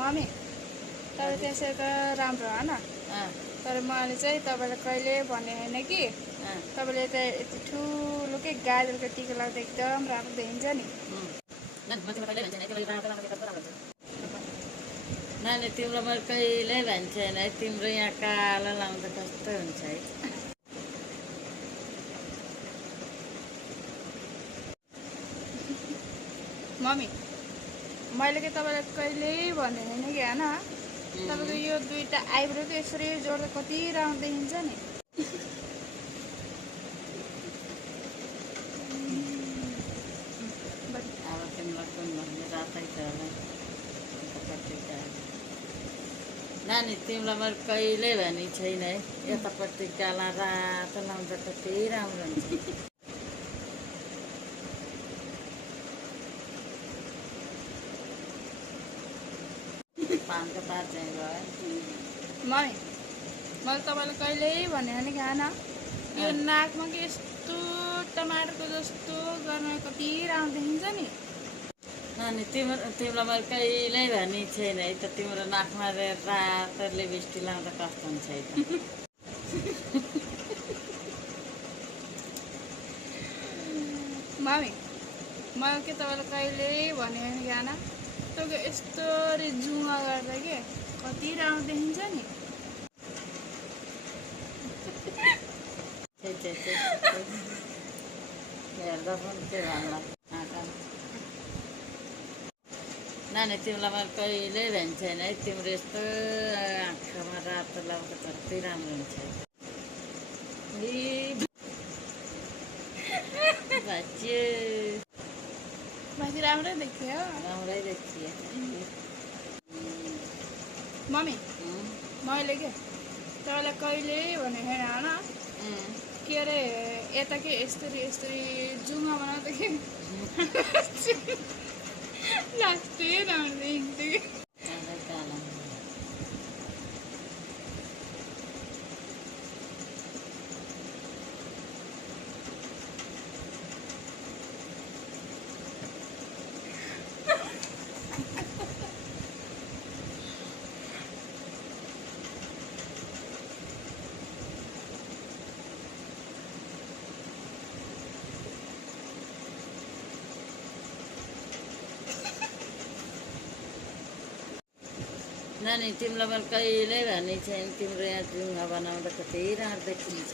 mummy तर त्यसै त राम्रो होइन तर मैले चाहिँ तपाईँलाई कहिले भने होइन कि तपाईँले त यति ठुलो के गाजरको टिका लाग्दा एकदम राम्रो देखिन्छ नि नानी तिम्रो मैले कहिल्यै भन्छ होइन है तिम्रो यहाँ कालो लाउँदा कस्तो हुन्छ है मम्मी मैले के तपाईँलाई कहिल्यै भने होइन कि होइन तपाईँको यो दुईवटा आइब्रो त यसरी जोड्दा कति राम्रो देखिन्छ नि अब तिमीलाई कुन भन्ने रातै छ होला नानी तिमीलाई मैले कहिल्यै भने छैन है यतापट्टि काला रातो लाउँदा कति राम्रो हुन्छ पानको पात चाहिँ भयो मम्मी मैले तपाईँलाई कहिल्यै भने होइन कि होइन यो नाकमा कि यस्तो टमाटरको जस्तो गर्न कति राम्रो देखिन्छ नि नानी तिमीलाई मैले कहिल्यै भने छैन है त तिम्रो नाकमा रातो लिपस्टिक लाउँदा कस्तो हुन्छ है त मम्मी मैले के तपाईँलाई कहिल्यै भने होइन कि होइन तपाईँको यस्तो जुङ्गा गर्दा के कति राम्रो देखिन्छ नि हेर्दा पनि के भन्ला नानी तिमीलाई मैले कहिल्यै भन्छ छैन है तिम्रो यस्तो आँखामा रातो लाउँदा कति राम्रो हुन्छ माथि राम्रै देखियो राम्रै देखियो मम्मी मैले के तपाईँलाई कहिल्यै भने होइन होइन के अरे यता के यस्तरी यस्तरी जुङ्गा बनाउँदा के लास्टै राम्रो देखिन्थ्यो कि नानी तिमीलाई मैले कहिल्यै भने छैन तिम्रो यहाँ जुङ्गा बनाउँदा कति राम्रो देखिन्छ